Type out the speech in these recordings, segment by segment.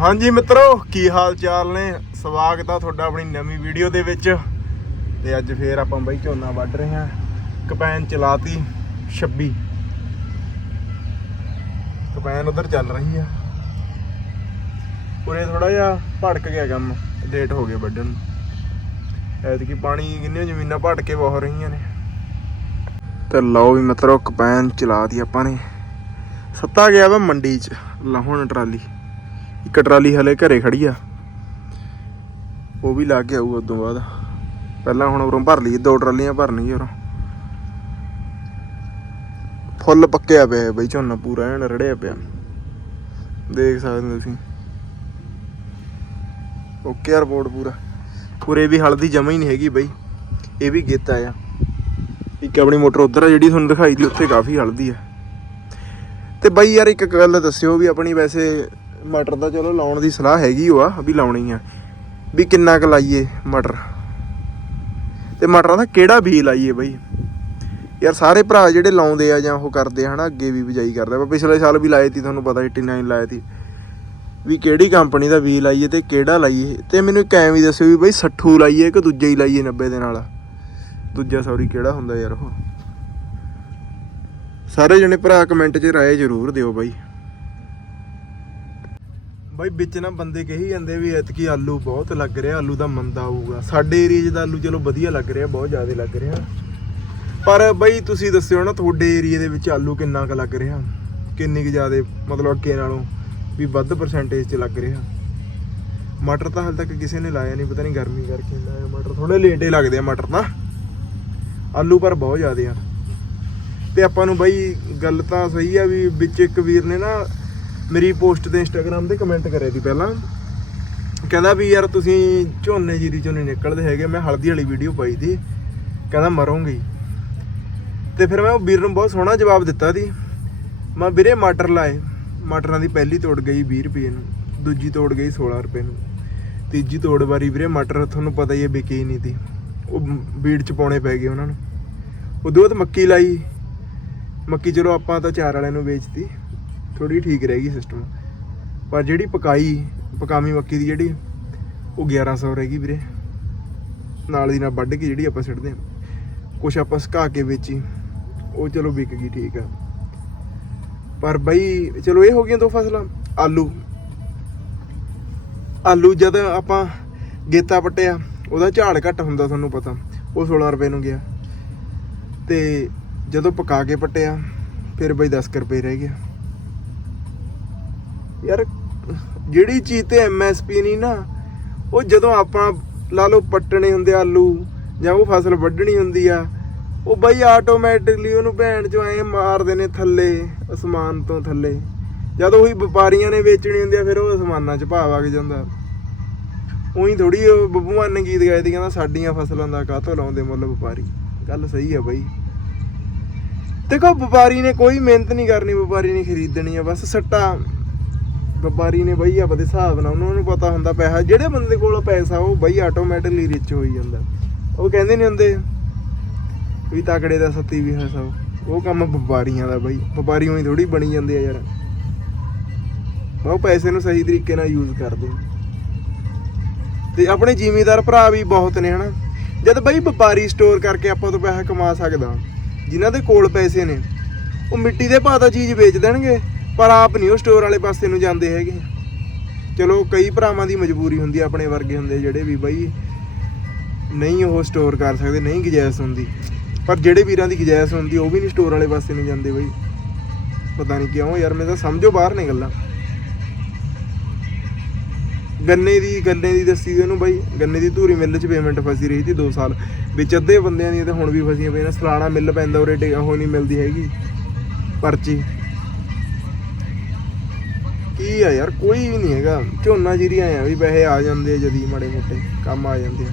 ਹਾਂਜੀ ਮਿੱਤਰੋ, ਕੀ ਹਾਲ ਚਾਲ ਨੇ? ਸਵਾਗਤ ਆ ਤੁਹਾਡਾ ਆਪਣੀ ਨਵੀਂ ਵੀਡੀਓ ਦੇ ਵਿੱਚ। ਤੇ ਅੱਜ ਫੇਰ ਆਪਾਂ ਬਈ ਝੋਨਾ ਵੱਢ ਰਹੇ ਹਾਂ। ਕਪੈਨ ਚਲਾਤੀ 26 ਕਪੈਨ ਉਧਰ ਚੱਲ ਰਹੀ ਆ। ਉਰੇ ਥੋੜਾ ਜਿਹਾ ਭੜਕ ਗਿਆ ਕੰਮ ਲੇਟ ਹੋ ਗਏ ਵੱਢਣ ਐਤਕੀ ਪਾਣੀ ਕਿੰਨੀਆਂ ਜ਼ਮੀਨਾਂ ਭੜ ਕੇ ਵਹ ਰਹੀਆਂ ਨੇ। ਤੇ ਲਓ ਵੀ ਮਿੱਤਰੋ, ਕਪੈਨ ਚਲਾਤੀ ਆਪਾਂ ਨੇ। ਸੱਤਾ ਗਿਆ ਵਾ ਮੰਡੀ 'ਚ ਲਾਹੌਣ ਟਰਾਲੀ। ਇੱਕ ਟਰਾਲੀ ਹਲੇ ਘਰੇ ਖੜੀ ਆ। ਉਹ ਵੀ ਲਾ ਕੇ ਆਊ ਉਦੋਂ ਬਾਅਦ। ਪਹਿਲਾਂ ਹੁਣ ਉਰੋਂ ਭਰ ਲਈ ਦੋ ਟਰਾਲੀਆਂ ਭਰਨਗੀਆਂ ਉਰੋਂ। ਫੁੱਲ ਪੱਕਿਆ ਪਿਆ ਬਈ, ਝੋਨਾ ਪੂਰਾ ਐਨ ਰੜਿਆ ਪਿਆ। ਦੇਖ ਸਕਦੇ ਤੁਸੀਂ। ਓਕੇ ਆ ਰਿਪੋਰਟ ਪੂਰਾ। ਪੂਰੇ ਵੀ ਹਲਦੀ ਜਮਾ ਹੀ ਨਹੀਂ ਹੈਗੀ ਬਈ। ਇਹ ਵੀ ਗੇਤਾ ਆ। ਇੱਕ ਆਪਣੀ ਮੋਟਰ ਉਧਰ ਆ, ਜਿਹੜੀ ਤੁਹਾਨੂੰ ਦਿਖਾਈ ਦੀ, ਉੱਥੇ ਕਾਫੀ ਹਲਦੀ ਆ। ਤੇ ਬਈ ਯਾਰ, ਇੱਕ ਗੱਲ ਦੱਸਿਓ ਵੀ ਆਪਣੀ ਵੈਸੇ ਮਟਰ ਦਾ ਚਲੋ ਲਾਉਣ ਦੀ ਸਲਾਹ ਹੈਗੀ ਓ ਆ, ਵੀ ਲਾਉਣੀ ਆ। ਵੀ ਕਿੰਨਾ ਕੁ ਲਾਈਏ ਮਟਰ? ਤੇ ਮਟਰਾਂ ਦਾ ਕਿਹੜਾ ਬੀਜ ਲਾਈਏ ਬਾਈ? ਯਾਰ ਸਾਰੇ ਭਰਾ ਜਿਹੜੇ ਲਾਉਂਦੇ ਆ ਜਾਂ ਉਹ ਕਰਦੇ ਆ, ਹਨਾ, ਅੱਗੇ ਵੀ ਬਿਜਾਈ ਕਰਦੇ ਆ। ਪਿਛਲੇ ਸਾਲ ਵੀ ਲਾਏ ਤੀ ਤੁਹਾਨੂੰ ਪਤਾ 89 ਲਾਏ ਤੀ ਵੀ ਕਿਹੜੀ ਕੰਪਨੀ ਦਾ ਬੀਜ ਲਾਈਏ ਤੇ ਕਿਹੜਾ ਲਾਈਏ? ਤੇ ਮੈਨੂੰ ਇੱਕ ਐਂ ਵੀ ਦੱਸਿਓ ਵੀ ਬਾਈ 60 ਲਾਈਏ ਕਿ ਦੂਜੇ ਹੀ ਲਾਈਏ 90 ਦੇ ਨਾਲ? ਦੂਜਾ ਸੌਰੀ ਕਿਹੜਾ ਹੁੰਦਾ ਯਾਰ ਉਹ? ਸਾਰੇ ਜਣੇ ਭਰਾ ਕਮੈਂਟ 'ਚ ਰਾਏ ਜ਼ਰੂਰ ਦਿਓ ਬਾਈ। ਬਾਈ ਵਿੱਚ ਨਾ ਬੰਦੇ ਕਹੀ ਜਾਂਦੇ ਵੀ ਐਤਕੀ ਆਲੂ ਬਹੁਤ ਲੱਗ ਰਿਹਾ, ਆਲੂ ਦਾ ਮੰਦਾ ਆਊਗਾ ਸਾਡੇ ਏਰੀਆ 'ਚ ਤਾਂ ਆਲੂ ਚਲੋ ਵਧੀਆ ਲੱਗ ਰਿਹਾ, ਬਹੁਤ ਜ਼ਿਆਦਾ ਲੱਗ ਰਿਹਾ। ਪਰ ਬਾਈ ਤੁਸੀਂ ਦੱਸਿਓ ਨਾ ਤੁਹਾਡੇ ਏਰੀਆ ਦੇ ਵਿੱਚ ਆਲੂ ਕਿੰਨਾ ਕੁ ਲੱਗ ਰਿਹਾ? ਕਿੰਨੀ ਕੁ ਜ਼ਿਆਦਾ, ਮਤਲਬ ਅੱਗੇ ਨਾਲੋਂ ਵੀ ਵੱਧ ਪਰਸੈਂਟੇਜ 'ਚ ਲੱਗ ਰਿਹਾ? ਮਟਰ ਤਾਂ ਹਾਲੇ ਤੱਕ ਕਿਸੇ ਨੇ ਲਾਇਆ ਨਹੀਂ ਪਤਾ ਨਹੀਂ ਗਰਮੀ ਕਰਕੇ ਲਾਇਆ ਮਟਰ। ਥੋੜੇ ਲੇਟੇ ਲੱਗਦੇ ਆ ਮਟਰ ਤਾਂ। ਆਲੂ ਪਰ ਬਹੁਤ ਜ਼ਿਆਦਾ ਆ। ਤੇ ਆਪਾਂ ਨੂੰ ਬਾਈ ਗੱਲ ਤਾਂ ਸਹੀ ਆ ਵੀ ਵਿੱਚ ਇੱਕ ਵੀਰ ਨੇ ਨਾ ਮੇਰੀ ਪੋਸਟ ਤੇ ਇੰਸਟਾਗ੍ਰam ਤੇ ਕਮੈਂਟ ਕਰਿਆ ਸੀ ਪਹਿਲਾਂ। ਕਹਿੰਦਾ ਵੀ ਯਾਰ ਤੁਸੀਂ ਝੋਨੇ ਜੀ ਚੋਂ ਝੋਨੇ ਨਿਕਲਦੇ ਹੈਗੇ, ਮੈਂ ਹਲਦੀ ਵਾਲੀ ਵੀਡੀਓ ਪਾਈ ਦੀ ਕਹਿੰਦਾ ਮਰੋਂਗੇ। ਹੀ। ਤੇ ਫਿਰ ਮੈਂ ਉਹ ਵੀਰ ਨੂੰ ਬਹੁਤ ਸੋਹਣਾ ਜਵਾਬ ਦਿੱਤਾ ਸੀ। ਮੈਂ ਵੀਰੇ ਮਟਰ ਲਾਏ। ਮਟਰਾਂ ਦੀ ਪਹਿਲੀ ਤੋੜ ਗਈ 20 ਰੁਪਏ ਨੂੰ, ਦੂਜੀ ਤੋੜ ਗਈ 16 ਰੁਪਏ ਨੂੰ। ਤੀਜੀ ਤੋੜ ਵਾਰੀ ਵੀਰੇ ਮਟਰ ਤੁਹਾਨੂੰ ਪਤਾ ਹੀ ਹੈ ਵਿਕੇ ਹੀ ਨਹੀਂ ਤੀ ਉਹ ਬੀੜ ਚ ਪਾਉਣੇ ਪੈ ਗਏ ਉਹਨਾਂ ਨੂੰ। ਉਦੋਂ ਬਾਅਦ ਮੱਕੀ ਲਾਈ। ਮੱਕੀ ਚਲੋ ਆਪਾਂ ਤਾਂ ਚਾਰ ਵਾਲਿਆਂ ਨੂੰ ਵੇਚਤੀ। ਥੋੜੀ ਠੀਕ ਰਹਿ ਗਈ ਸਿਸਟਮ ਪਰ ਜਿਹੜੀ ਪਕਾਈ, ਪਕਾਮੀ ਮੱਕੀ ਦੀ ਜਿਹੜੀ, ਉਹ 1100 ਰਹਿ ਗਈ ਵੀਰੇ। ਨਾਲ ਦੀ ਨਾਲ ਵੱਢ ਕੇ ਜਿਹੜੀ ਆਪਾਂ ਸਿੱਟਦੇ ਹਾਂ। ਕੁਛ ਆਪਾਂ ਸੁਕਾ ਕੇ ਵੇਚੀ, ਉਹ ਚਲੋ ਵਿਕ ਗਈ, ਠੀਕ ਆ। ਪਰ ਬਈ, ਚਲੋ ਇਹ ਹੋ ਗਈਆਂ ਦੋ ਫਸਲਾਂ। ਆਲੂ। ਆਲੂ ਜਦ ਆਪਾਂ ਗੇਤਾ ਪੱਟਿਆ, ਉਹਦਾ ਝਾੜ ਘੱਟ ਹੁੰਦਾ ਤੁਹਾਨੂੰ ਪਤਾ। ਉਹ 16 ਰੁਪਏ ਨੂੰ ਗਿਆ। ਤੇ ਜਦੋਂ ਪਕਾ ਕੇ ਪੱਟਿਆ, ਫਿਰ ਬਈ 10 ਕੁ ਰੁਪਏ ਰਹਿ ਗਿਆ ਯਾਰ, ਜਿਹੜੀ ਚੀਜ਼ ਤੇ ਐਮਐਸਪੀ ਨਹੀਂ ਨਾ, ਉਹ ਜਦੋਂ ਆਪਾਂ ਲਾ ਲਓ ਪੱਟਣੇ ਹੁੰਦੇ ਆਲੂ, ਜਾਂ ਉਹ ਫਸਲ ਵੱਢਣੀ ਹੁੰਦੀ ਆ, ਉਹ ਬਈ ਆਟੋਮੈਟਿਕਲੀ ਉਹਨੂੰ ਭੈਣ ਚੋਂ ਐ ਮਾਰਦੇ ਨੇ ਥੱਲੇ, ਅਸਮਾਨ ਤੋਂ ਥੱਲੇ। ਜਦ ਉਹੀ ਵਪਾਰੀਆਂ ਨੇ ਵੇਚਣੀ ਹੁੰਦੀ ਆ, ਫਿਰ ਉਹ ਅਸਮਾਨਾਂ 'ਚ ਭਾਅ ਵਗ ਜਾਂਦਾ। ਉਹੀ ਥੋੜੀ ਉਹ ਨੇ ਗੀਤ ਗਾਏ ਸੀ ਕਹਿੰਦਾ ਸਾਡੀਆਂ ਫਸਲਾਂ ਦਾ ਕਾਹਤੋਂ ਲਾਉਂਦੇ ਮੁੱਲ ਵਪਾਰੀ? ਗੱਲ ਸਹੀ ਆ ਬਾਈ। ਦੇਖੋ, ਵਪਾਰੀ ਨੇ ਕੋਈ ਮਿਹਨਤ ਨਹੀਂ ਕਰਨੀ, ਵਪਾਰੀ ਨੇ ਖਰੀਦਣੀ ਆ, ਬਸ ਸੱਟਾ ਵਪਾਰੀ ਨੇ ਬਈ ਆਪਦੇ ਹਿਸਾਬ ਨਾਲ ਉਹਨਾਂ ਨੂੰ ਪਤਾ ਹੁੰਦਾ ਪੈਸਾ, ਜਿਹੜੇ ਬੰਦੇ ਕੋਲ ਪੈਸਾ ਉਹ ਬਈ ਆਟੋਮੈਟਿਕਲੀ ਰਿਚ ਹੋਈ ਜਾਂਦਾ। ਉਹ ਕਹਿੰਦੇ ਨਹੀਂ ਹੁੰਦੇ ਵੀ ਤਕੜੇ ਦਾ ਸੱਤੀ ਵੀ ਹੈ ਉਹ ਕੰਮ ਵਪਾਰੀਆਂ ਦਾ ਬਈ ਵਪਾਰੀ ਹੋਈ ਥੋੜੀ ਬਣੀ ਜਾਂਦੇ ਆ ਯਾਰ। ਉਹ ਪੈਸੇ ਨੂੰ ਸਹੀ ਤਰੀਕੇ ਨਾਲ ਯੂਜ਼ ਕਰਦੇ ਤੇ ਆਪਣੇ ਜ਼ਿਮੀਦਾਰ ਭਰਾ ਵੀ ਬਹੁਤ ਨੇ, ਹਨਾ। ਜਦ ਬਈ ਵਪਾਰੀ ਸਟੋਰ ਕਰਕੇ ਆਪਾਂ ਤੋਂ ਪੈਸਾ ਕਮਾ ਸਕਦਾ। ਜਿਨ੍ਹਾਂ ਦੇ ਕੋਲ ਪੈਸੇ ਨੇ, ਉਹ ਮਿੱਟੀ ਦੇ ਭਾਅ ਦਾ ਚੀਜ਼ ਵੇਚ ਦੇਣਗੇ। ਪਰ ਆਪ ਨਹੀਂ ਉਹ ਸਟੋਰ ਵਾਲੇ ਪਾਸੇ ਨੂੰ ਜਾਂਦੇ ਹੈਗੇ। ਚਲੋ ਕਈ ਭਰਾਵਾਂ ਦੀ ਮਜਬੂਰੀ ਹੁੰਦੀ ਆਪਣੇ ਵਰਗੇ ਹੁੰਦੇ ਜਿਹੜੇ ਵੀ ਬਈ ਨਹੀਂ ਉਹ ਸਟੋਰ ਕਰ ਸਕਦੇ, ਨਹੀਂ ਗੁੰਜਾਇਸ਼ ਹੁੰਦੀ। ਪਰ ਜਿਹੜੇ ਵੀਰਾਂ ਦੀ ਗੁੰਜਾਇਸ਼ ਹੁੰਦੀ, ਉਹ ਵੀ ਨਹੀਂ ਸਟੋਰ ਵਾਲੇ ਪਾਸੇ ਨੂੰ ਜਾਂਦੇ ਬਈ। ਪਤਾ ਨਹੀਂ ਕਿਉਂ ਯਾਰ, ਮੈਂ ਤਾਂ ਸਮਝੋ ਬਾਹਰ ਨੇ ਗੱਲਾਂ। ਗੰਨੇ ਦੀ ਗੰਨੇ ਦੀ ਦੱਸੀ ਦੀ ਉਹਨੂੰ ਬਾਈ, ਗੰਨੇ ਦੀ ਧੂਰੀ ਮਿੱਲ 'ਚ ਪੇਮੈਂਟ ਫਸੀ ਰਹੀ ਸੀ 2 ਸਾਲ। ਵਿੱਚ ਅੱਧੇ ਬੰਦਿਆਂ ਦੀ ਤੇ ਹੁਣ ਵੀ ਫਸੀਆਂ ਪਈਆਂ ਸਲਾਣਾ ਮਿੱਲ ਪੈਂਦਾ, ਉਰੇ ਡੇ ਉਹ ਨਹੀਂ ਮਿਲਦੀ ਹੈਗੀ। ਪਰਚੀ। ਕੀ ਆ ਯਾਰ, ਕੋਈ ਵੀ ਨਹੀਂ ਹੈਗਾ। ਝੋਨਾ ਜੀਰੀ ਆਇਆ ਵੀ ਪੈਸੇ ਆ ਜਾਂਦੇ ਆ ਜਦੀ ਮਾੜੇ ਮੋਟੇ, ਕੰਮ ਆ ਜਾਂਦੇ ਆ।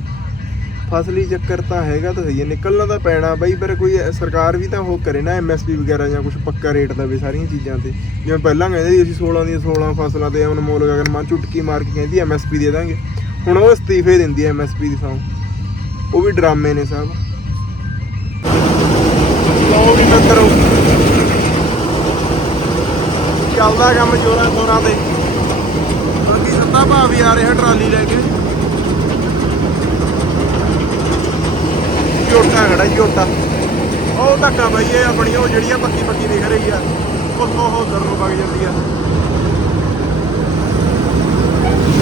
ਫਸਲੀ ਚੱਕਰ ਤਾਂ ਹੈਗਾ ਤਾਂ ਸਹੀ ਹੈ ਨਿਕਲਣਾ ਤਾਂ ਪੈਣਾ। ਬਾਈ ਪਰ ਕੋਈ ਸਰਕਾਰ ਵੀ ਤਾਂ ਉਹ ਕਰੇ ਨਾ ਐਮਐਸਪੀ ਵਗੈਰਾ ਜਾਂ ਕੁਝ ਪੱਕਾ ਰੇਟ ਦੇਵੇ ਸਾਰੀਆਂ ਚੀਜ਼ਾਂ ਤੇ। ਜਿਵੇਂ ਪਹਿਲਾਂ ਕਹਿੰਦੇ ਸੀ, ਅਸੀਂ 16 ਦੀਆਂ 16 ਫਸਲਾਂ ਤੇ ਅਨਮੋਲ ਗਗਨ ਮਾਂ ਚੁਟਕੀ ਮਾਰ ਕੇ ਕਹਿੰਦੀ ਐਮਐਸਪੀ ਦੇ ਦਾਂਗੇ। ਹੁਣ ਉਹ ਅਸਤੀਫੇ ਦਿੰਦੀ ਐ ਐਮਐਸਪੀ ਦੀ ਥਾਂ। ਉਹ ਵੀ ਡਰਾਮੇ ਨੇ ਸਭ। ਲਓ ਵੀ ਮਿੱਤਰੋ ਚੱਲਦਾ ਕੰਮ ਜੋਰਾਂ ਸ਼ੋਰਾਂ ਤੇ। ਬਾਕੀ ਭਾ ਵੀ ਆ ਰਿਹਾ ਟਰਾਲੀ ਲੈ ਕੇ। ਝੋਟਾ ਖੜਾ ਝੋਟਾ। ਉਹ ਧੱਕਾ ਬਈ, ਇਹ ਆਪਣੀ ਉਹ ਜਿਹੜੀਆਂ ਪੱਕੀ ਪੱਕੀ ਦਿਖ ਰਹੀ ਆ ਉਹ ਉਹ ਉਧਰ ਨੂੰ ਵਗ ਜਾਂਦੀ ਆ।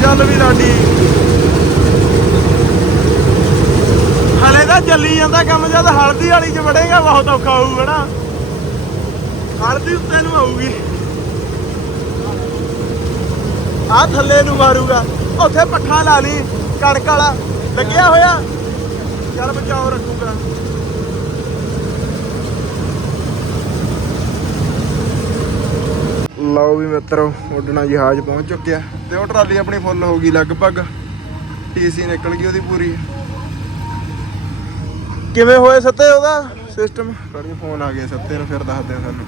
ਚੱਲ ਵੀ ਲਾਡੀ। ਹਲੇ ਤਾਂ ਚੱਲੀ ਜਾਂਦਾ ਕੰਮ, ਜਦ ਹਲਦੀ ਵਾਲੀ ਚ ਵੜੇਗਾ, ਬਹੁਤ ਔਖਾ ਹੋਊਗਾ ਨਾ ਹਲਦੀ ਉੱਤੇ ਨੂੰ ਆਊਗੀ। ਆ ਥੱਲੇ ਨੂੰ ਮਾਰੂਗਾ। ਉੱਥੇ ਪੱਖਾ ਲਾ ਲਈ, ਕਣਕ ਵਾਲਾ। ਲੱਗਿਆ ਹੋਇਆ? ਚੱਲ ਬਚਾਓ ਰੱਖੂਗਾ। ਲਓ ਵੀ ਮਿੱਤਰੋ, ਉੱਡਣਾ ਜਹਾਜ਼ ਪਹੁੰਚ ਚੁੱਕਿਆ। ਤੇ ਉਹ ਟਰਾਲੀ ਆਪਣੀ ਫੁੱਲ ਹੋ ਗਈ ਲਗਭਗ। ਟੀਸੀ ਨਿਕਲ ਗਈ ਉਹਦੀ ਪੂਰੀ। ਕਿਵੇਂ ਹੋਇਆ ਸੱਤੇ ਉਹਦਾ ਸਿਸਟਮ ਕੜੀ ਫੋਨ ਆ ਗਿਆ ਸੱਤੇ ਨੂੰ, ਫਿਰ ਦੱਸਦੇ ਸਾਨੂੰ।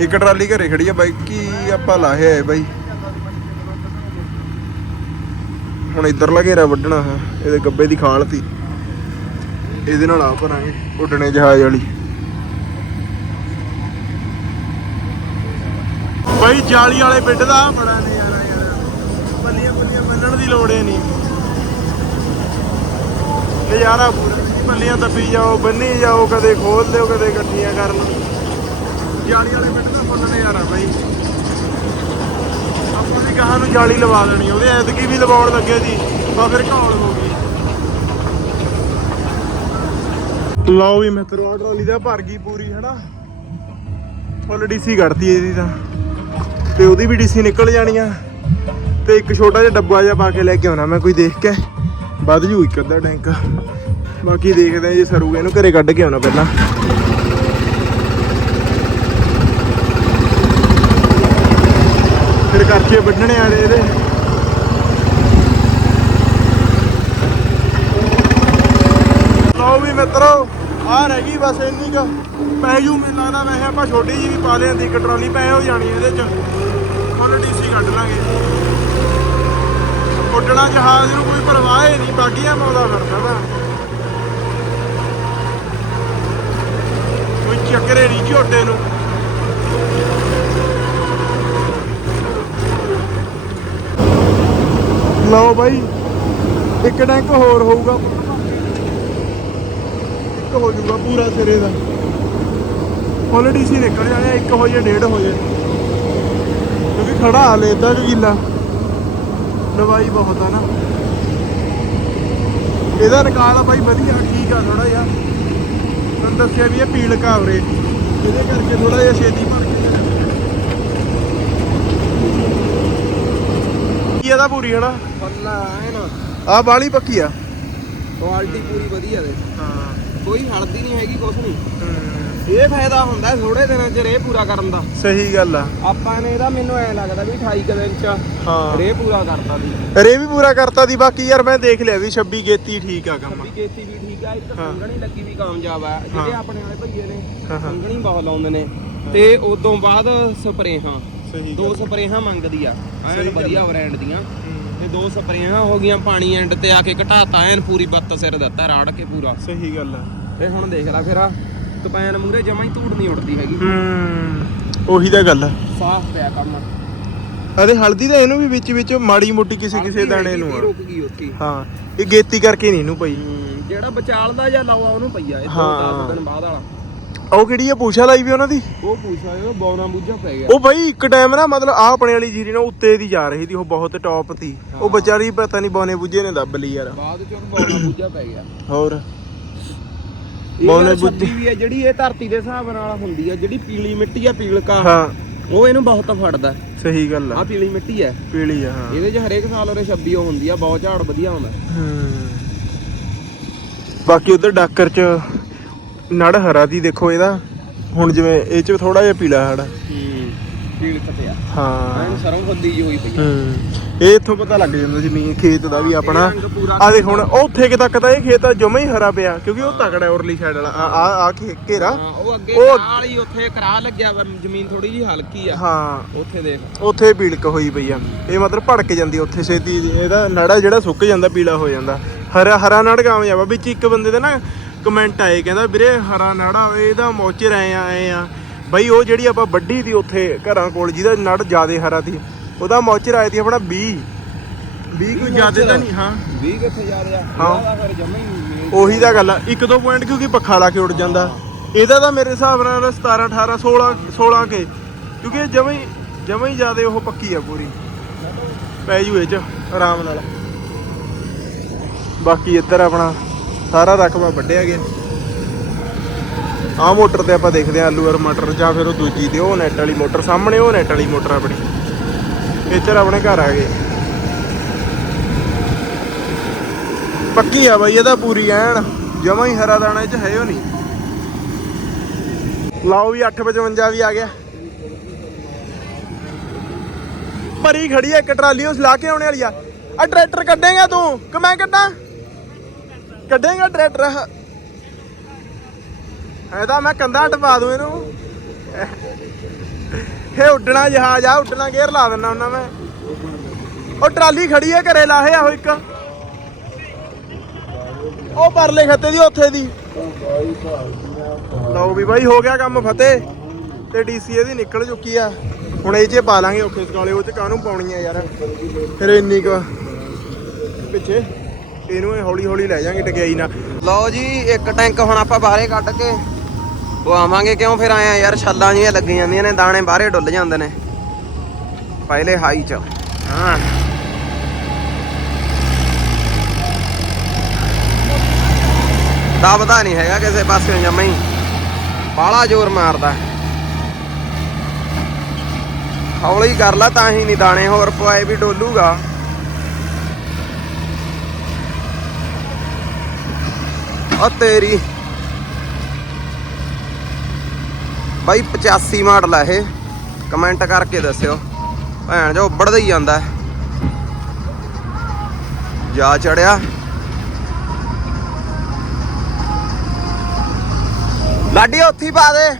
ਇੱਕ ਟਰਾਲੀ ਘਰੇ ਖੜੀ ਆ ਬਾਈ, ਕੀ ਆਪਾਂ ਲਾਹੇ ਆਏ ਬਾਈ? ਹੁਣ ਇਧਰਲਾ ਘੇਰਾ ਵੱਢਣਾ ਹੈ, ਇਹਦੇ ਗੱਬੇ ਦੀ ਖਾਲ ਤੀ ਇਹਦੇ ਨਾਲ ਆ ਭਰਾਂਗੇ ਉੱਡਣੇ ਜਹਾਜ਼ ਵਾਲੀ। ਬਾਈ ਜਾਲੀ ਵਾਲੇ ਪਿੰਡ ਦਾ ਬੜਾ ਨਜ਼ਾਰਾ ਯਾਰ ਪੱਲੀਆਂ ਪੱਲੀਆਂ ਬੰਨਣ ਦੀ ਲੋੜ ਏ ਨਹੀਂ। ਨਜ਼ਾਰਾ ਪੂਰਾ। ਪੱਲੀਆਂ ਦੱਬੀ ਜਾਓ, ਬੰਨੀ ਜਾਓ, ਕਦੇ ਖੋਲ ਦਿਓ, ਕਦੇ ਇਕੱਠੀਆਂ ਕਰਨ। ਜਾਲੀ ਵਾਲੇ ਪਿੰਡ ਦਾ ਫੁੱਲ ਨਜ਼ਾਰਾ ਬਾਈ। ਆਪਾਂ ਵੀ ਕਹਾਂ ਨੂੰ ਜਾਲੀ ਲਵਾ ਲੈਣੀ ਉਹਦੇ ਐਤਕੀ ਵੀ ਲਵਾਉਣ ਲੱਗੇ ਸੀ ਬਾ ਫਿਰ ਘੌਲ ਹੋ ਗਈ। ਲਓ ਵੀ ਮਿੱਤਰੋ, ਆਹ ਟਰਾਲੀ ਦਾ ਭਰ ਗਈ ਪੂਰੀ, ਹਨਾ? ਫੁੱਲ ਡੀਸੀ ਕੱਢਤੀ ਇਹਦੀ ਤਾਂ। ਤੇ ਉਹਦੀ ਵੀ ਡੀਸੀ ਨਿਕਲ ਜਾਣੀ ਆ। ਤੇ ਇੱਕ ਛੋਟਾ ਜਿਹਾ ਡੱਬਾ ਜਿਹਾ ਪਾ ਕੇ ਲੈ ਕੇ ਆਉਣਾ ਮੈਂ ਕੋਈ ਦੇਖ ਕੇ। ਵੱਧ ਜੂ ਇੱਕ ਅੱਧਾ ਟੈਂਕ। ਬਾਕੀ ਦੇਖਦੇ ਆ ਜੇ ਸਰੂਗਾ ਇਹਨੂੰ ਘਰੇ ਕੱਢ ਕੇ ਆਉਣਾ ਪਹਿਲਾਂ। ਫਿਰ ਕਰਚੇ ਵੱਢਣੇ ਆ ਇਹਦੇ। ਲਓ ਵੀ ਮਿੱਤਰੋ ਆ ਰਹਿ ਗਈ ਬਸ ਇੰਨੀ ਕੁ। ਪੈ ਜੂ, ਮੈਨੂੰ ਲੱਗਦਾ ਵੈਸੇ ਆਪਾਂ ਛੋਟੀ ਜੀ ਵੀ ਪਾ ਲਿਆਂਦੀ, ਇੱਕ ਪੈ ਹੋ ਜਾਣੀ ਇਹਦੇ ਚ। ਹੁਣ ਡੀਸੀ ਕੱਢ ਲਾਂਗੇ। ਉੱਡਣਾ ਜਹਾਜ਼ ਨੂੰ ਕੋਈ ਪਰਵਾਹ ਹੀ ਨਹੀਂ, ਬਾਗੀਆਂ ਪਾਉਂਦਾ ਫਿਰਦਾ ਵਾ। ਕੋਈ ਚੱਕਰੇ ਨਹੀਂ ਝੋਟੇ ਨੂੰ। ਲਓ ਬਾਈ। ਇੱਕ ਟੈਂਕ ਹੋਰ ਹੋਊਗਾ। ਇੱਕ ਹੋ ਜਾਊਗਾ ਪੂਰਾ ਸਿਰੇ ਦਾ। ਫੁੱਲ ਸੀ ਨਿਕਲ ਜਾਣਾ, ਇੱਕ ਹੋ ਜੇ ਡੇਢ ਹੋ ਜੇ ਕਿਉਂਕਿ ਖੜਾ ਹਾਲੇ ਅੱਧਾ ਕੁ ਕਿੱਲਾ। ਦਵਾਈ ਬਹੁਤ ਆ ਨਾ। ਇਹਦਾ ਨਿਕਾਲ ਆ ਬਾਈ, ਵਧੀਆ, ਠੀਕ ਆ ਥੋੜਾ ਜਿਹਾ। ਤੁਹਾਨੂੰ ਦੱਸਿਆ ਵੀ ਇਹ ਪੀਲ ਕਾਵਰੇ। ਇਹਦੇ ਕਰਕੇ ਥੋੜਾ ਜਿਹਾ ਛੇਤੀ ਭਰ ਕੇ ਕੀ ਇਹਦਾ ਪੂਰੀ, ਹਨਾ? ਪੱਲਾ ਹੈ ਨਾ। ਆ ਬਾਲੀ ਪੱਕੀ ਆ। ਕੁਆਲਿਟੀ ਪੂਰੀ ਵਧੀਆ ਦੇ। ਹਾਂ। ਕੋਈ ਹਲਦੀ ਨਹੀਂ ਹੈਗੀ ਕੁਛ ਨਹੀਂ। ਇਹ ਫਾਇਦਾ ਹੁੰਦਾ ਥੋੜੇ ਦਿਨਾਂ ਚ ਰੇ ਪੂਰਾ ਕਰਨ ਦਾ। ਸਹੀ ਗੱਲ ਆ। ਆਪਾਂ ਨੇ ਇਹਦਾ ਮੈਨੂੰ ਐ ਲੱਗਦਾ ਵੀ 28 ਕੁ ਦਿਨ ਚ ਹਾਂ। ਰੇ ਪੂਰਾ ਕਰਤਾ ਦੀ ਰੇ ਵੀ ਪੂਰਾ ਕਰਤਾ ਦੀ ਬਾਕੀ ਯਾਰ ਮੈਂ ਦੇਖ ਲਿਆ ਵੀ 26 ਗੇਤੀ ਠੀਕ ਆ ਕੰਮ। ਵੀ ਠੀਕ ਆ ਇੱਕ। ਸੰਗਣੀ ਲੱਗੀ ਵੀ ਕਾਮਯਾਬ ਆ। ਜਿਹੜੇ। ਆਪਣੇ ਵਾਲੇ ਭਈਏ ਨੇ। ਸੰਗਣੀ ਬਹੁਤ ਲਾਉਂਦੇ ਨੇ। ਤੇ ਉਦੋਂ ਬਾਅਦ ਸਪਰੇਹਾਂ। ਸਹੀ ਦੋ ਸਪਰੇਹਾਂ ਮੰਗਦੀ ਆ। ਐਨ ਵਧੀਆ ਬ੍ਰਾਂਡ ਦੀਆਂ। ਤੇ ਦੋ ਸਪਰੇਹਾਂ ਹੋ ਗਈਆਂ ਪਾਣੀ ਐਂਡ ਤੇ ਆ ਕੇ ਘਟਾਤਾ ਐਨ ਪੂਰੀ ਬੱਤ ਸਿਰ ਦਿੱਤਾ ਰਾੜ ਕੇ ਪੂਰਾ। ਸਹੀ ਗੱਲ ਆ। ਤੇ ਹੁਣ ਦੇਖ ਲੈ ਫਿਰ ਆ ਮੂਰੇ ਜਮਾ ਹੀ ਧੂੜ ਨਹੀਂ ਉੱਡਦੀ ਹੈਗੀ। ਹੂੰ ਉਹੀ ਤਾਂ ਗੱਲ ਆ। ਸਾਫ਼ ਪਿਆ ਕੰਮ। ਅਰੇ ਹਲਦੀ ਤਾਂ ਇਹਨੂੰ ਵੀ ਵਿੱਚ ਵਿੱਚ ਮਾੜੀ ਮੋਟੀ ਕਿਸੇ ਕਿਸੇ ਦਾਣੇ ਨੂੰ ਰੁਕ ਗਈ ਉੱਥੇ? ਹੀ। ਹਾਂ ਇਹ ਗੇਤੀ ਕਰਕੇ ਨਹੀਂ ਇਹਨੂੰ ਪਈ। ਹੂੰ, ਜਿਹੜਾ ਬਚਾਲਦਾ ਜਾਂ ਲਾਵਾ ਉਹਨੂੰ ਪਈਆ ਇਹ ਹਾਂ। 10 ਦਿਨ ਬਾਅਦ ਵਾਲਾ। ਉਹ ਕਿਹੜੀ ਆ? ਪੂਛਾ ਲਾਈ ਵੀ ਉਹਨਾਂ ਦੀ? ਉਹ ਪੁੱਛਾ ਉਹ ਬੌਣਾ ਬੁੱਝਾ ਪੈ ਗਿਆ। ਉਹ ਬਾਈ ਇੱਕ ਟਾਈਮ ਨਾ ਮਤਲਬ ਆ ਆਪਣੇ ਵਾਲੀ ਜੀਰੀ ਨਾ ਉੱਤੇ ਦੀ ਜਾ ਰਹੀ ਸੀ ਉਹ ਬਹੁਤ ਟੌਪ ਸੀ। ਉਹ। ਵਿਚਾਰੀ ਪਤਾ ਨਹੀਂ ਬੌਨੇ ਬੁੱਝੇ ਨੇ ਦੱਬ ਲਈ ਯਾਰ। ਬਾਅਦ ਚ ਉਹਨੂੰ ਬੌਣਾ ਬੁੱਝਾ ਪੈ ਗਿਆ। ਹੋਰ? ਬੌਨੇ ਬੁੱਝੇ- ਵੀ ਹੈ ਜਿਹੜੀ ਇਹ ਧਰਤੀ ਦੇ ਹਿਸਾਬ ਨਾਲ ਹੁੰਦੀ ਆ ਜਿਹੜੀ ਪੀਲੀ ਮਿੱਟੀ ਆ ਪੀਲਕਾ ਹਾਂ। ਉਹ ਇਹਨੂੰ ਬਹੁਤ ਫੜਦਾ। ਸਹੀ ਗੱਲ ਆ। ਆ ਪੀਲੀ ਮਿੱਟੀ ਹੈ ਪੀਲੀ ਆ ਹਾਂ। ਇਹਦੇ 'ਚ ਹਰੇਕ ਸਾਲ ਉਹਦੇ 26 ਉਹ ਹੁੰਦੀ ਆ ਬਹੁਤ ਝਾੜ ਵਧੀਆ ਹਮ। ਬਾਕੀ ਉਧਰ ਡਾਕਰ ਚ ਨੜ ਹਰਾ ਦੀ ਦੇਖੋ ਇਹਦਾ। ਹੁਣ ਜਿਵੇਂ ਇਹ ਚ ਥੋੜਾ ਜਿਹਾ ਪੀਲਾ ਹੜਾ। ਹੂੰ ਪੀਲ ਕਟਿਆ ਹਾਂ। ਐਨ ਸਰੋਂ ਖੱਦੀ ਜਿਹੀ ਹੋਈ ਪਈ ਆ। ਹਮ ਇਹ ਇੱਥੋਂ ਪਤਾ ਲੱਗ ਜਾਂਦਾ ਜ਼ਮੀਨ ਖੇਤ ਦਾ ਵੀ ਆਪਣਾ। ਇਹ ਰੰਗ ਪੂਰਾ ਆ ਦੇਖ ਹੁਣ ਉਹ ਉੱਥੇ ਕਿ ਤੱਕ ਤਾਂ ਇਹ ਖੇਤ ਜਮਾ ਹੀ ਹਰਾ ਪਿਆ ਕਿਉਂਕਿ ਉਹ ਤਕੜਾ ਉਰਲੀ ਸਾਈਡ ਵਾਲਾ। ਆ ਆ ਆ ਘੇ- ਘੇਰਾ। ਹਾਂ, ਉਹ ਅੱਗੇ ਉਹ- ਨਾਲ ਹੀ ਉੱਥੇ ਕਰਾ ਲੱਗਿਆ ਜ਼ਮੀਨ ਥੋੜੀ ਜਿਹੀ ਹਲਕੀ ਆ। ਹਾਂ। ਉੱਥੇ ਦੇਖ। ਉੱਥੇ ਪੀਲਕ ਹੋਈ ਪਈ ਆ। ਇਹ ਮਤਲਬ ਭੜਕ ਜਾਂਦੀ ਉੱਥੇ ਛੇਤੀ ਇਹਦਾ ਨੜਾ ਜਿਹੜਾ ਸੁੱਕ ਜਾਂਦਾ ਪੀਲਾ ਹੋ ਜਾਂਦਾ। ਹਰਾ ਹਰਾ ਨੜ ਕਾਮਯਾਬ ਆ। ਵਿੱਚ ਇੱਕ ਬੰਦੇ ਦਾ ਨਾ ਕਮੈਂਟ ਆਏ ਕਹਿੰਦਾ ਵੀਰੇ ਹਰਾ ਨੜਾ ਇਹਦਾ ਮੋਚਰ ਆਏ ਆ ਆਏ ਆ। ਬਈ ਉਹ ਜਿਹੜੀ ਆਪਾਂ ਵੱਡੀ ਦੀ ਉੱਥੇ ਘਰਾਂ ਕੋਲ ਜਿਹਦਾ ਨੜ ਜਿਆਦੇ ਹਰਾ ਸੀ ਉਹਦਾ ਮੋਚਰ ਆਇਆ ਸੀ ਆਪਣਾ 20 20 ਕੋਈ ਜ਼ਿਆਦਾ ਤਾਂ ਨਹੀਂ ਹਾਂ। 20 ਕਿੱਥੇ ਜਾ ਰਿਹਾ ਹਾਂ। ਫਿਰ ਜਮਾ ਹੀ ਉਹੀ ਤਾਂ ਗੱਲ ਆ ਇੱਕ ਦੋ ਪੁਆਇੰਟ ਕਿਉਂਕਿ ਪੱਖਾ ਲਾ ਕੇ ਉੱਡ ਜਾਂਦਾ। ਇਹਦਾ ਤਾਂ ਮੇਰੇ ਹਿਸਾਬ ਨਾਲ 17 18 16 16 ਕੇ ਕਿਉਂਕਿ ਜਮਾਂ ਹੀ ਜਮਾਂ ਹੀ ਜ਼ਿਆਦਾ ਉਹ ਪੱਕੀ ਆ ਪੂਰੀ। ਪੈ ਜੂ ਇਹ ਚ ਆਰਾਮ ਨਾਲ। ਬਾਕੀ ਇੱਧਰ ਆਪਣਾ ਸਾਰਾ ਰਕਬਾ ਵੱਢਿਆ ਗਿਆ। ਆਹ ਮੋਟਰ ਤੇ ਆਪਾਂ ਦੇਖਦੇ ਆ ਆਲੂ ਔਰ ਮਟਰ, ਜਾਂ ਫਿਰ ਉਹ ਦੂਜੀ ਤੇ ਉਹ ਨੈਟ ਵਾਲੀ ਮੋਟਰ, ਸਾਹਮਣੇ ਉਹ ਨੈਟ ਵਾਲੀ ਮੋਟਰ ਆਪਣੀ। ਇੱਧਰ ਆਪਣੇ ਘਰ ਆ ਗਏ। ਪੱਕੀ ਆ ਬਾਈ ਇਹਦਾ ਪੂਰੀ ਐਨ। ਜਮਾ ਹੀ ਹਰਾ ਦਾਣਾ, ਇਹ ਚ ਹੈ ਉਹ ਨਹੀਂ। ਲਾਓ ਵੀ 855 ਵੀ ਆ ਗਿਆ। ਭਰੀ ਖੜੀ ਆ ਇੱਕ ਟਰਾਲੀ, ਉਸ ਲਾ ਕੇ ਆਉਣੇ ਵਾਲੀ ਆ। ਆ ਟਰੈਕਟਰ ਕੱਢੇਗਾ ਤੂੰ। ਕਿ ਮੈਂ ਕੱਢਾਂ? ਕੱਢੇਗਾ ਟਰੈਕਟਰ। ਐਦਾ ਮੈਂ ਕੰਧਾ ਟਪਾ ਦੂੰ ਇਹਨੂੰ। ਇਹ ਉੱਡਣਾ ਜਹਾਜ਼ ਆ, ਉੱਡਣਾ ਗੇਅਰ ਲਾ ਦਿੰਦਾ ਉਹਨਾਂ ਮੈਂ। ਉਹ ਟਰਾਲੀ ਖੜੀ ਆ ਘਰੇ, ਲਾਹੇ ਆਹੋ ਇੱਕ। ਉਹ ਪਰਲੇ ਖੱਤੇ ਦੀ, ਉੱਥੇ ਦੀ। ਲਓ ਵੀ ਬਾਈ, ਹੋ ਗਿਆ ਕੰਮ ਫਤਿਹ। ਤੇ ਡੀਸੀ ਇਹਦੀ ਨਿਕਲ ਚੁੱਕੀ ਆ। ਹੁਣ ਇਹ 'ਚ ਪਾ ਲਾਂਗੇ ਔਖੇ ਸਕਾਲੇ, ਉਹ 'ਚ ਕਾਹਨੂੰ ਪਾਉਣੀ ਆ ਯਾਰ। ਫਿਰ ਇੰਨੀ ਕੁ ਪਿੱਛੇ। ਇਹਨੂੰ ਹੌਲੀ ਹੌਲੀ ਲੈ ਜਾਾਂਗੇ ਟਕਿਆਈ ਨਾਲ। ਲਓ ਜੀ, ਇੱਕ ਟੈਂਕ ਹੁਣ ਆਪਾਂ ਬਾਹਰੇ ਕੱਢ ਕੇ ਪਵਾਵਾਂਗੇ। ਕਿਉਂ ਫਿਰ ਆਇਆ ਯਾਰ, ਛੱਲਾਂ ਜੀਆਂ ਲੱਗੀ ਜਾਂਦੀਆਂ ਨੇ, ਦਾਣੇ ਬਾਹਰੇ ਡੁੱਲ ਜਾਂਦੇ ਨੇ। ਪਹਿਲੇ ਹਾਈ ਚ। ਹਾਂ। ਦਬਦਾ ਨਹੀਂ ਹੈਗਾ ਕਿਸੇ ਪਾਸੇ ਜਮਾ ਹੀ। ਬਾਲਾ ਜ਼ੋਰ ਮਾਰਦਾ। ਹੌਲੀ ਕਰ ਲਾ, ਤਾਂ ਹੀ ਨਹੀਂ ਦਾਣੇ ਹੋਰ ਪਵਾਏ ਵੀ ਡੋਲੂਗਾ। ਆ ਤੇਰੀ। ਬਾਈ 85 ਮਾਡਲ ਆ ਇਹ। ਕਮੈਂਟ ਕਰਕੇ ਦੱਸਿਓ। ਭੈਣ ਜੋ ਉੱਬੜਦਾ ਹੀ ਜਾਂਦਾ। ਜਾ ਚੜਿਆ। ਲਾਡੀ, ਉੱਥੇ ਪਾ ਦੇ।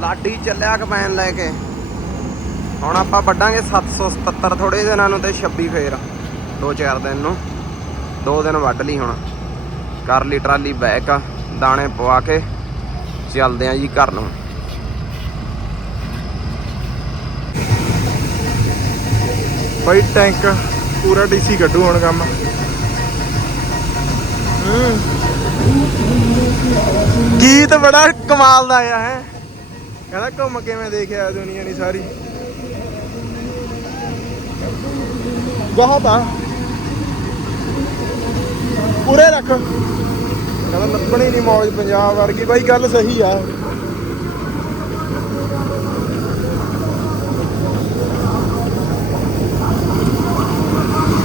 ਲਾਡੀ ਚੱਲਿਆ ਕਮੈਨ ਲੈ ਕੇ। ਹੁਣ ਆਪਾਂ ਵੱਢਾਂਗੇ 777 ਥੋੜੇ ਦਿਨਾਂ ਨੂੰ ਤੇ 26 ਫੇਰ। ਦੋ ਚਾਰ ਦਿਨ ਨੂੰ। ਦੋ ਦਿਨ ਵੱਢ ਲਈ ਹੁਣ। ਕਰ ਲਈ ਟਰਾਲੀ ਬੈਕ, ਦਾਣੇ ਪਵਾ ਕੇ ਚੱਲਦੇ ਆ ਜੀ ਘਰ ਨੂੰ। ਬਾਈ ਟੈਂਕ ਪੂਰਾ ਡੀਸੀ ਕੱਢੂ ਹੁਣ ਕੰਮ। ਹੂੰ। ਗੀਤ ਬੜਾ ਕਮਾਲ ਦਾ ਆਇਆ ਹੈ। ਕਹਿੰਦਾ ਘੁੰਮ ਕੇ ਮੈਂ ਦੇਖਿਆ ਦੁਨੀਆ ਨਹੀਂ ਸਾਰੀ। ਬਹੁਤ ਆ। ਪੂਰੇ ਰੱਖ। ਕਹਿੰਦਾ ਲੱਭਣੀ ਨਹੀਂ ਮੌਜ ਪੰਜਾਬ ਵਰਗੀ, ਬਾਈ ਗੱਲ ਸਹੀ ਆ।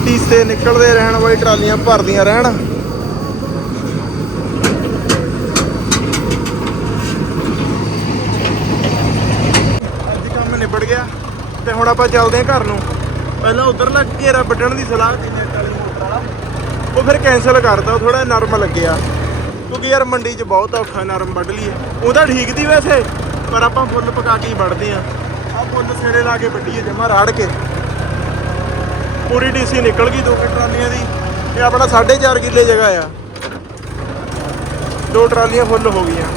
ਟੀਸੇ ਨਿਕਲਦੇ ਰਹਿਣ ਬਾਈ, ਟਰਾਲੀਆਂ ਭਰਦੀਆਂ ਰਹਿਣ। ਅੱਜ ਕੰਮ ਨਿਬੜ ਗਿਆ, ਤੇ ਹੁਣ ਆਪਾਂ ਚੱਲਦੇ ਹਾਂ ਘਰ ਨੂੰ। ਪਹਿਲਾਂ ਉਧਰਲਾ ਘੇਰਾ ਵੱਢਣ ਦੀ ਸਲਾਹ ਸੀ ਨੈਟ ਵਾਲੀ ਮੋਟਰ ਵਾਲਾ ਉਹ ਫਿਰ ਕੈਨਸਲ ਕਰਤਾ, ਉਹ ਥੋੜਾ ਨਰਮ ਲੱਗਿਆ। ਕਿਉਂਕਿ ਯਾਰ ਮੰਡੀ 'ਚ ਬਹੁਤ ਔਖਾ ਨਰਮ ਵੱਢ ਲਈਏ। ਉਹ ਤਾਂ ਠੀਕ ਦੀ ਵੈਸੇ, ਪਰ ਆਪਾਂ ਫੁੱਲ ਪਕਾ ਕੇ ਹੀ ਵੱਢਦੇ ਆ ਆ ਫੁੱਲ ਸਿਰੇ ਲਾ ਕੇ ਵੱਢੀਏ ਜਮਾ ਰਾੜ ਕੇ। ਪੂਰੀ ਡੀਸੀ ਨਿਕਲ ਗਈ ਦੋ ਕੁ ਟਰਾਲੀਆਂ ਦੀ। ਇਹ ਆਪਣਾ 4.5 ਕਿੱਲੇ ਜਗ੍ਹਾ ਆ। ਦੋ ਟਰਾਲੀਆਂ ਫੁੱਲ ਹੋ ਗਈਆਂ।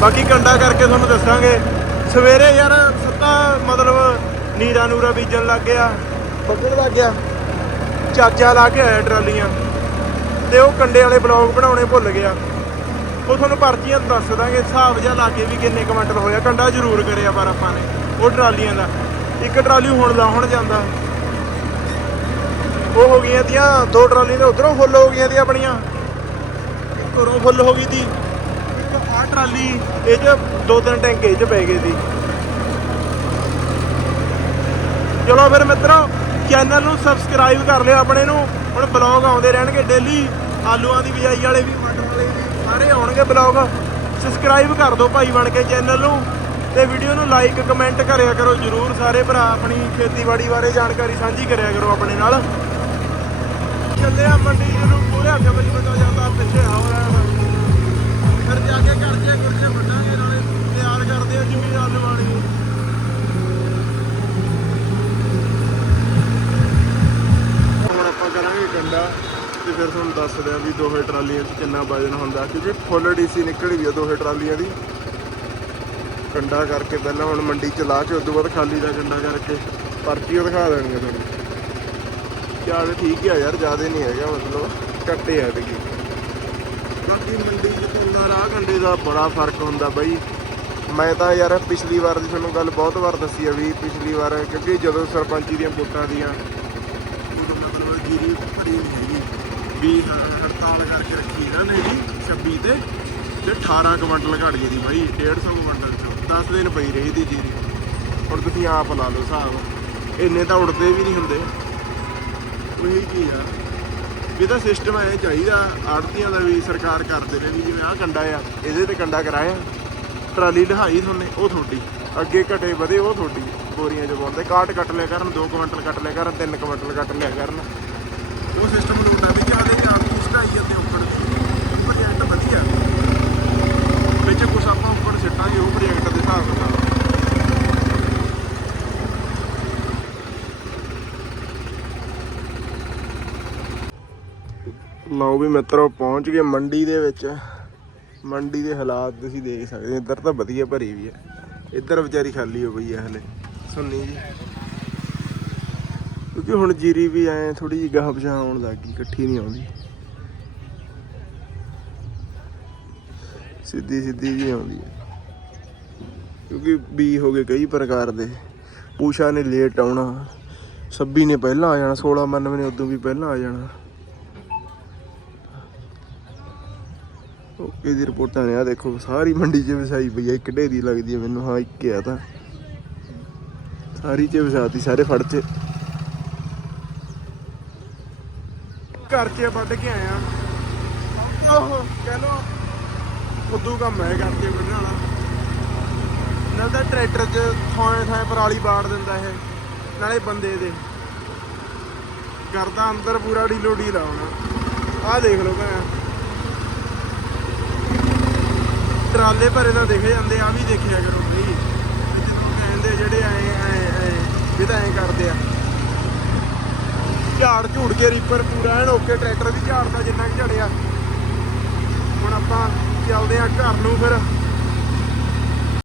ਬਾਕੀ ਕੰਡਾ ਕਰਕੇ ਤੁਹਾਨੂੰ ਦੱਸਾਂਗੇ, ਸਵੇਰੇ ਯਾਰ ਸੱਤਾ ਮਤਲਬ ਨੀਰਾ ਨੂਰਾ ਬੀਜਣ ਲੱਗ ਗਿਆ ਬੱਗਣ ਲੱਗ ਗਿਆ। ਚਾਚਾ ਲਾ ਕੇ ਆਇਆ ਟਰਾਲੀਆਂ। ਤੇ ਉਹ ਕੰਡੇ ਵਾਲੇ ਬਲੌਗ ਬਣਾਉਣੇ ਭੁੱਲ ਗਿਆ। ਉਹ ਤੁਹਾਨੂੰ ਪਰਚੀਆਂ ਦੱਸ ਦਾਂਗੇ, ਹਿਸਾਬ ਜਿਹਾ ਲਾ ਕੇ ਵੀ ਕਿੰਨੇ ਕੁਇੰਟਲ ਹੋਇਆ। ਕੰਡਾ ਜ਼ਰੂਰ ਕਰਿਆ ਪਰ ਆਪਾਂ ਨੇ, ਉਹ ਟਰਾਲੀਆਂ ਦਾ। ਇੱਕ ਟਰਾਲੀ ਹੁਣ ਲਾ ਲਾਉਣ ਜਾਂਦਾ। ਉਹ ਹੋ ਗਈਆਂ ਤੀਆਂ, ਦੋ ਟਰਾਲੀਆਂ ਦੇ ਉਧਰੋਂ ਫੁੱਲ ਹੋ ਗਈਆਂ ਤੀ ਆਪਣੀਆਂ। ਇੱਕ ਘਰੋਂ ਫੁੱਲ ਹੋ ਗਈ ਤੀ। ਇੱਕ ਆਹ ਟਰਾਲੀ, ਇਹ ਚ ਦੋ ਤਿੰਨ ਟੈਂਕ ਇਹ ਚ ਪੈ ਗਏ ਸੀ ਚਲੋ ਫਿਰ ਮਿੱਤਰੋ ਚੈਨਲ ਨੂੰ ਸਬਸਕ੍ਰਾਈਬ ਕਰ ਲਿਓ ਆਪਣੇ ਨੂੰ। ਹੁਣ ਬਲੌਗ ਆਉਂਦੇ ਰਹਿਣਗੇ ਡੇਲੀ ਆਲੂਆਂ ਦੀ ਬਿਜਾਈ ਵਾਲੇ ਵੀ, ਮਟਰ ਵਾਲੇ ਵੀ, ਸਾਰੇ ਆਉਣਗੇ ਬਲੌਗ ਸਬਸਕ੍ਰਾਈਬ ਕਰ ਦਿਓ ਭਾਈ ਬਣ ਕੇ ਚੈਨਲ ਨੂੰ। ਤੇ ਵੀਡੀਓ ਨੂੰ ਲਾਈਕ ਕਮੈਂਟ ਕਰਿਆ ਕਰੋ ਜਰੂਰ। ਸਾਰੇ ਭਰਾ ਆਪਣੀ ਖੇਤੀਬਾੜੀ ਬਾਰੇ ਜਾਣਕਾਰੀ ਸਾਂਝੀ ਕਰਿਆ ਕਰੋ ਆਪਣੇ ਨਾਲ। ਚੱਲੇ ਆ ਮੰਡੀ ਨੂੰ ਪੂਰੇ ਅੱਗੇ ਵਜੇ ਬਚਾ ਜਾਂਦਾ ਪਿੱਛੇ ਹੋ ਫਿਰ ਜਾ ਕੇ ਕਰਜੇ ਗੁਰਜੇ ਵੱਢਾਂਗੇ ਨਾਲੇ। ਤਿਆਰ ਕਰਦੇ ਆ ਜਿਵੇਂ ਵਾਲੀ। ਫਿਰ ਤੁਹਾਨੂੰ ਦੱਸ ਦਿਆਂ ਵੀ ਦੋਹੇ ਟਰਾਲੀਆਂ 'ਚ ਕਿੰਨਾ ਵਜਨ ਹੁੰਦਾ ਕਿਉਂਕਿ ਫੁੱਲ ਡੀਸੀ ਨਿਕਲੀ ਵੀ ਆ ਦੋਹੇ ਟਰਾਲੀਆਂ ਦੀ। ਕੰਡਾ ਕਰਕੇ ਪਹਿਲਾਂ ਹੁਣ ਮੰਡੀ ਚ ਲਾ ਕੇ ਉਸ ਤੋਂ ਬਾਅਦ ਖਾਲੀ ਦਾ ਕੰਡਾ ਕਰਕੇ ਪਰਚੀ ਉਹ ਦਿਖਾ ਦੇਣਗੇ ਤੁਹਾਨੂੰ। ਚੱਲ ਠੀਕ ਆ ਯਾਰ, ਜ਼ਿਆਦਾ ਨਹੀਂ ਹੈਗਾ ਮਤਲਬ ਕੱਟੇ ਆ ਤੇ ਬਾਕੀ ਮੰਡੀ ਚ ਤੁਲਨਾ ਰਾਹ ਕੰਡੇ ਦਾ ਬੜਾ ਫ਼ਰਕ ਹੁੰਦਾ ਬਾਈ। ਮੈਂ ਤਾਂ ਯਾਰ ਪਿਛਲੀ ਵਾਰ ਦੀ ਤੁਹਾਨੂੰ ਗੱਲ ਬਹੁਤ ਵਾਰ ਦੱਸੀ ਆ ਵੀ ਪਿਛਲੀ ਵਾਰ, ਕਿਉਂਕਿ ਜਦੋਂ ਸਰਪੰਚੀ ਦੀਆਂ ਵੋਟਾਂ ਦੀਆਂ ਮਤਲਬ ਜੀਰੀ ਭਰੀ ਨਹੀਂ ਹੈਗੀ। ਵੀ ਹੜਤਾਲ ਕਰਕੇ ਰੱਖੀ ਇਹਨਾਂ ਨੇ ਜੀ 26 ਤੇ ਤੇ 18 ਕੁਇੰਟਲ ਘਟ ਗਈ ਦੀ ਬਾਈ 150 ਕੁਇੰਟਲ ਚ। 10 ਦਿਨ ਪਈ ਰਹੀ ਦੀ ਜੀਰੀ। ਹੁਣ ਤੁਸੀਂ ਆਪ ਲਾ ਲਓ ਹਿਸਾਬ। ਇੰਨੇ ਤਾਂ ਉੜਦੇ ਵੀ ਨਹੀਂ ਹੁੰਦੇ। ਉਹੀ ਕੀ ਆ। ਵੀ ਤਾਂ ਸਿਸਟਮ ਐ ਚਾਹੀਦਾ, ਆੜਤੀਆਂ ਦਾ ਵੀ ਸਰਕਾਰ ਕਰਦੇ ਨੇ ਵੀ ਜਿਵੇਂ ਆਹ ਕੰਡਾ ਆ, ਇਹਦੇ ਤੇ ਕੰਡਾ ਕਰਾਇਆ। ਟਰਾਲੀ ਲਹਾਈ ਤੁਹਾਨੂੰ ਉਹ ਤੁਹਾਡੀ ਅੱਗੇ ਘਟੇ ਵਧੇ, ਉਹ ਤੁਹਾਡੀ ਬੋਰੀਆਂ ਚ ਪਾਉਂਦੇ, ਕਾਟ ਕੱਟ ਲਿਆ ਕਰਨ 2 ਕੁਇੰਟਲ ਕੱਟ ਲਿਆ ਕਰਨ 3 ਕੁਇੰਟਲ ਕੱਟ ਲਿਆ ਕਰਨ ਉਹ ਸਿਸਟਮ ਲੋਟਾ ਵੀ ਜ਼ਿਆਦਾ ਜਾਨ ਦੀ ਸਟਾਈ ਅਤੇ ਉੱਪਰ ਦੀ ਪ੍ਰੋਜੈਕਟ ਵਧੀਆ ਵਿੱਚ ਕੁਛ ਆਪਾਂ ਉੱਪਰ ਸਿੱਟਾਂਗੇ ਉਹ ਪ੍ਰੋਜੈਕਟ ਦੇ ਹਿਸਾਬ ਨਾਲ ਲਓ ਵੀ ਮਿੱਤਰੋ ਪਹੁੰਚ ਗਏ ਮੰਡੀ ਦੇ ਵਿੱਚ। ਮੰਡੀ ਦੇ ਹਾਲਾਤ ਤੁਸੀਂ ਦੇਖ ਸਕਦੇ ਹੋ। ਇੱਧਰ ਤਾਂ ਵਧੀਆ ਭਰੀ ਵੀ ਹੈ। ਇੱਧਰ ਵਿਚਾਰੀ ਖਾਲੀ ਹੋ ਗਈ ਹੈ ਹਲੇ। ਸੁਣਨੀ ਜੀ। ਕਿਉਂਕਿ ਹੁਣ ਜੀਰੀ ਵੀ ਐ ਥੋੜੀ ਜਿਹੀ ਗਾਹ ਪਛਾਣ ਆਉਣ ਲੱਗ ਗਈ, ਇਕੱਠੀ ਨਹੀਂ ਆਉਂਦੀ। ਸਿੱਧੀ ਸਿੱਧੀ ਜੀ ਆਉਂਦੀ ਹੈ। ਕਿਉਂਕਿ ਬੀ ਹੋ ਗਏ ਕਈ ਪ੍ਰਕਾਰ ਦੇ। ਪੂਸ਼ਾ ਨੇ ਲੇਟ ਆਉਣਾ। ਸੱਬੀ ਨੇ ਪਹਿਲਾਂ ਆ ਜਾਣਾ 16 ਮੰਨਵੇਂ ਨੇ ਉਦੋਂ ਵੀ ਪਹਿਲਾਂ ਆ ਜਾਣਾ। ਇਹਦੀ ਰਿਪੋਰਟਾਂ ਨੇ ਆ ਦੇਖੋ, ਸਾਰੀ ਮੰਡੀ 'ਚ ਵਸਾਈ ਪਈ ਆ ਇੱਕ ਢੇਰੀ ਲੱਗਦੀ ਹੈ ਮੈਨੂੰ, ਹਾਂ, ਇੱਕ ਆ ਤਾਂ। ਸਾਰੀ 'ਚ ਵਸਾਤੀ, ਸਾਰੇ ਫੜ 'ਚ। ਘਰ 'ਚ ਵੱਢ ਕੇ ਆਇਆ ਓਹੋ ਕਹਿ ਲੋ ਉਦੋਂ ਕੰਮ ਹੈ ਘਰ ਵੱਢਣ ਵਾਲਾ। ਨਾਲ ਤਾਂ ਟਰੈਕਟਰ 'ਚ ਥਾਂ ਥਾਂ ਪਰਾਲੀ ਬਾੜ ਦਿੰਦਾ ਇਹ, ਨਾਲੇ ਬੰਦੇ ਦੇ। ਕਰਦਾ ਅੰਦਰ ਪੂਰਾ ਡੀਲੋ ਢੀਲਾ ਹੋਣਾ। ਆਹ ਦੇਖ ਲਓ ਭੈਣ। ਟਰਾਲੇ ਭਰੇ ਤਾਂ ਦੇਖੇ ਜਾਂਦੇ ਆ ਵੀ ਦੇਖਿਆ ਕਰੋ ਬਈ। ਕਹਿੰਦੇ ਜਿਹੜੇ ਐ ਐ ਐ ਵੀ ਤਾਂ ਐ ਕਰਦੇ ਆ। ਝਾੜ ਝੂੜ ਕੇ ਰੀਪਰ ਪੂਰਾ, ਐਨ ਓਕੇ ਟਰੈਕਟਰ ਵੀ ਝਾੜਦਾ ਜਿੰਨਾ ਕਿ ਝੜਿਆ। ਹੁਣ ਆਪਾਂ ਚੱਲਦੇ ਆ ਘਰ ਨੂੰ ਫਿਰ।